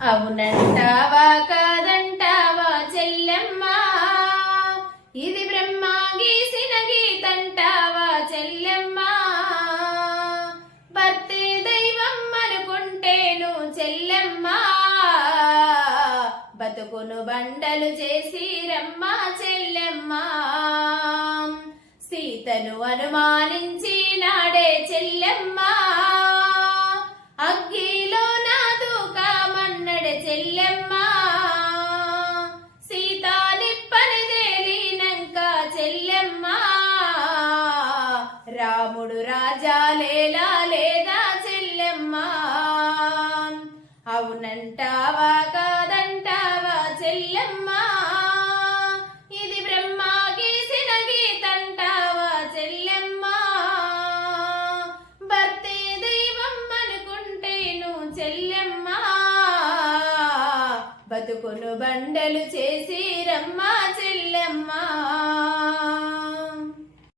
అవునంటావా కాదంటావా చెల్లెమ్మా, ఇది బ్రహ్మ గీసిన గీతంటావా చెల్లెమ్మా. భర్తే దైవం అనుకుంటేను చెల్లెమ్మా, బతుకును బండలు చేసి రమ్మా చెల్లెమ్మా. సీతను అనుమానించి నాడే చెల్లెమ్మా, అగ్గిలో నాదు కామన్నడ చెల్లెమ్మా. సీతా నిప్పని తేలినంక చెల్లెమ్మా, రాముడు రాజాలేలా లేదా చెల్లెమ్మా. అవునంటావా కాదంటావా చెల్లెమ్మా, ఇది బ్రహ్మ గీసిన గీతంటావా చెల్లెమ్మా. భర్తే దైవం అనుకుంటేను చెల్లెమ్మా, బతుకును బండలు చేసి రమ్మా చెల్లెమ్మా.